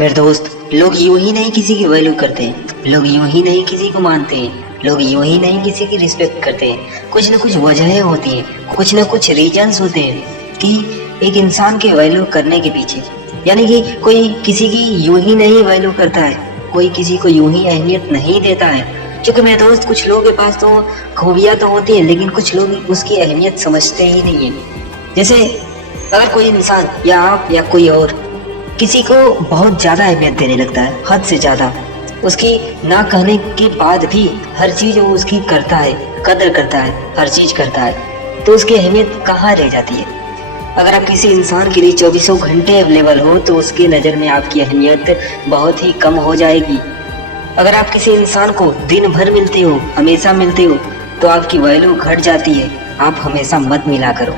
मेरे दोस्त, लोग यूं ही नहीं किसी की वैल्यू करते हैं, लोग यूं ही नहीं किसी को मानते हैं, लोग यूं ही नहीं किसी की रिस्पेक्ट करते हैं। कुछ ना कुछ वजहें होती हैं, कुछ ना कुछ रीजंस होते हैं कि एक इंसान के वैल्यू करने के पीछे। यानी कि कोई किसी की यूं ही नहीं वैल्यू करता है, कोई किसी को यूं ही अहमियत नहीं देता है। क्योंकि मेरे दोस्त, कुछ लोगों के पास तो खूबियाँ तो होती है, लेकिन कुछ लोग उसकी अहमियत समझते ही नहीं है। जैसे अगर कोई इंसान या आप या कोई और किसी को बहुत ज़्यादा अहमियत देने लगता है, हद से ज़्यादा, उसकी ना कहने के बाद भी हर चीज़ वो उसकी करता है, कदर करता है, हर चीज़ करता है, तो उसकी अहमियत कहाँ रह जाती है। अगर आप किसी इंसान के लिए 24 घंटे अवेलेबल हो तो उसकी नज़र में आपकी अहमियत बहुत ही कम हो जाएगी। अगर आप किसी इंसान को दिन भर मिलते हो, हमेशा मिलते हो, तो आपकी वैल्यू घट जाती है। आप हमेशा मत मिला करो।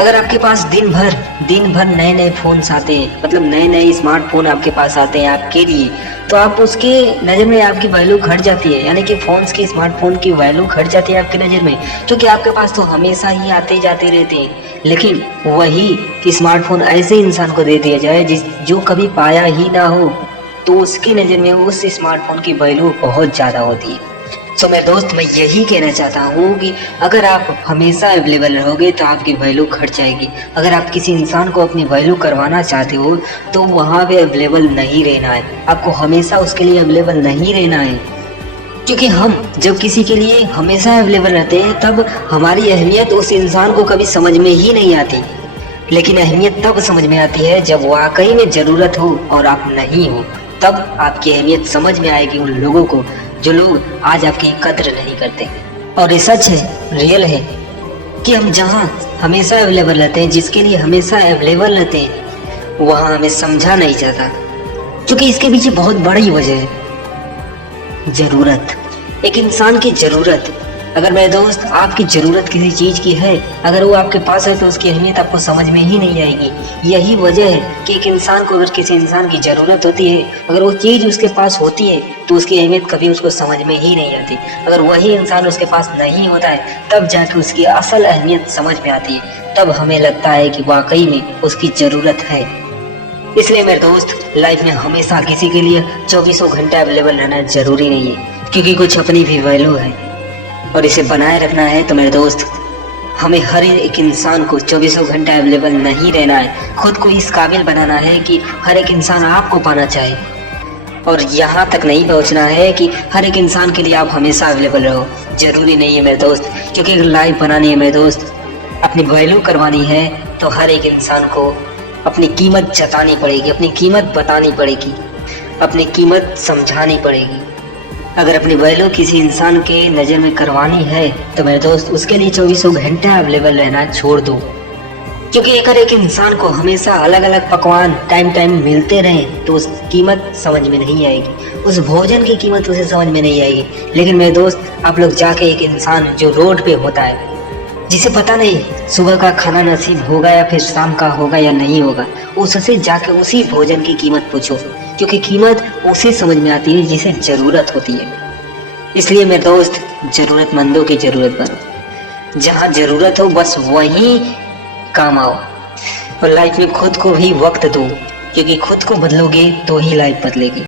अगर आपके पास दिन भर नए नए फ़ोन्स आते हैं, मतलब नए नए स्मार्टफोन आपके पास आते हैं आपके लिए, तो आप उसके नज़र में आपकी वैल्यू घट जाती है। यानी कि फ़ोन्स की, स्मार्टफोन की वैल्यू घट जाती है आपकी नज़र में, क्योंकि आपके पास तो हमेशा ही आते जाते रहते हैं। लेकिन वही स्मार्टफोन ऐसे इंसान को दे दिया जाए जो कभी पाया ही ना हो, तो उसकी नज़र में उस स्मार्टफोन की वैल्यू बहुत ज़्यादा होती है। सो मेरे दोस्त, मैं यही कहना चाहता हूँ कि अगर आप हमेशा अवेलेबल रहोगे तो आपकी वैल्यू घट जाएगी। अगर आप किसी इंसान को अपनी वैल्यू करवाना चाहते हो तो वहाँ पे अवेलेबल नहीं रहना है, आपको हमेशा उसके लिए अवेलेबल नहीं रहना है। क्योंकि हम जब किसी के लिए हमेशा अवेलेबल रहते हैं तब हमारी अहमियत उस इंसान को कभी समझ में ही नहीं आती। लेकिन अहमियत तब समझ में आती है जब वाकई में ज़रूरत हो और आप नहीं हो, तब आपकी अहमियत समझ में आएगी उन लोगों को जो लोग आज आपकी कद्र नहीं करते। और ये सच है, रियल है, कि हम जहाँ हमेशा अवेलेबल रहते हैं, जिसके लिए हमेशा अवेलेबल रहते हैं, वहाँ हमें समझा नहीं जाता। क्योंकि इसके पीछे बहुत बड़ी वजह है, ज़रूरत। एक इंसान की ज़रूरत। अगर मेरे दोस्त, आपकी ज़रूरत किसी चीज़ की है, अगर वो आपके पास है तो उसकी अहमियत आपको समझ में ही नहीं आएगी। यही वजह है कि एक इंसान को अगर किसी इंसान की ज़रूरत होती है, अगर वो चीज़ उसके पास होती है तो उसकी अहमियत कभी उसको समझ में ही नहीं आती। अगर वही इंसान उसके पास नहीं होता है तब जाके उसकी असल अहमियत समझ में आती है। तब हमें लगता है कि वाकई में उसकी ज़रूरत है। इसलिए मेरे दोस्त, लाइफ में हमेशा किसी के लिए 24 घंटे अवेलेबल रहना ज़रूरी नहीं है, क्योंकि कुछ अपनी भी वैल्यू है और इसे बनाए रखना है। तो मेरे दोस्त, हमें हर एक इंसान को 24 घंटे अवेलेबल नहीं रहना है। खुद को इस काबिल बनाना है कि हर एक इंसान आपको पाना चाहे, और यहाँ तक नहीं पहुँचना है कि हर एक इंसान के लिए आप हमेशा अवेलेबल रहो। ज़रूरी नहीं है मेरे दोस्त, क्योंकि अगर लाइफ बनानी है मेरे दोस्त, अपनी वैल्यू करवानी है, तो हर एक इंसान को अपनी कीमत जतानी पड़ेगी, अपनी कीमत बतानी पड़ेगी, अपनी कीमत समझानी पड़ेगी। अगर अपनी वैल्यू किसी इंसान के नज़र में करवानी है तो मेरे दोस्त, उसके लिए 24 घंटे अवेलेबल रहना छोड़ दो। क्योंकि अगर एक इंसान को हमेशा अलग अलग पकवान टाइम मिलते रहें तो उस कीमत समझ में नहीं आएगी, उस भोजन की कीमत उसे समझ में नहीं आएगी। लेकिन मेरे दोस्त, आप लोग जाके एक इंसान जो रोड पे होता है, जिसे पता नहीं सुबह का खाना नसीब होगा या फिर शाम का होगा या नहीं होगा, उससे जाके उसी भोजन की कीमत पूछो, क्योंकि कीमत उसे समझ में आती है जिसे ज़रूरत होती है। इसलिए मेरे दोस्त, ज़रूरतमंदों की ज़रूरत बनो। जहाँ ज़रूरत हो बस वहीं काम आओ, और लाइफ में खुद को भी वक्त दो, क्योंकि खुद को बदलोगे तो ही लाइफ बदलेगी।